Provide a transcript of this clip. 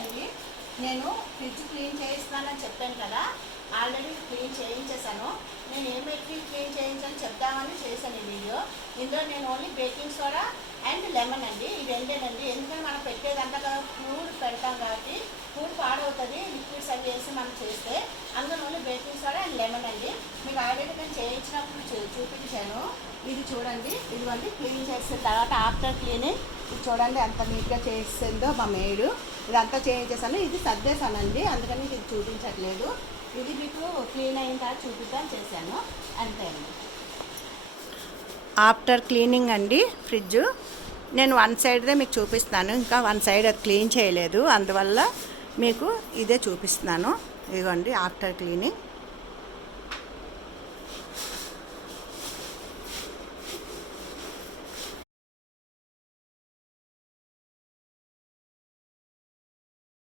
అండి, నేను fridge clean చేయిస్తానని చెప్పాను కదా, ఆల్రెడీ క్లీన్ చేయించేసాను. నేను ఏమైతే క్లీన్ చేయించాలని చెప్దామని చేశాను ఈ వీడియో. ఇందులో నేను only baking soda and lemon అండి, ఈ రెండేనండి. ఎందుకంటే మనం పెట్టేదంతా ఫుడ్ పెడతాం కాబట్టి ఫుడ్ పాడవుతుంది లిక్విడ్స్ అవి వేసి మనం చేస్తే. అందులో only baking soda and lemon అండి. మీకు ఆల్రెడీ నేను చేయించినప్పుడు చూపించాను. ఇది చూడండి, ఇదిగోండి క్లీన్ చేసిన తర్వాత ఆఫ్టర్ క్లీనింగ్ ఇది చూడండి ఎంత నీట్గా చేసిందో మా మేడు. ఇదంతా చేయించేసాను, ఇది సర్దేశానండి, అందుకని ఇది చూపించట్లేదు. ఇది మీకు క్లీన్ అయిన తర్వాత చూపిద్దాం చేశాను, అంతే అండి. ఆఫ్టర్ క్లీనింగ్ అండి ఫ్రిడ్జ్. నేను వన్ సైడ్దే మీకు చూపిస్తాను, ఇంకా వన్ సైడ్ అది క్లీన్ చేయలేదు, అందువల్ల మీకు ఇదే చూపిస్తున్నాను. ఇదిగోండి ఆఫ్టర్ క్లీనింగ్.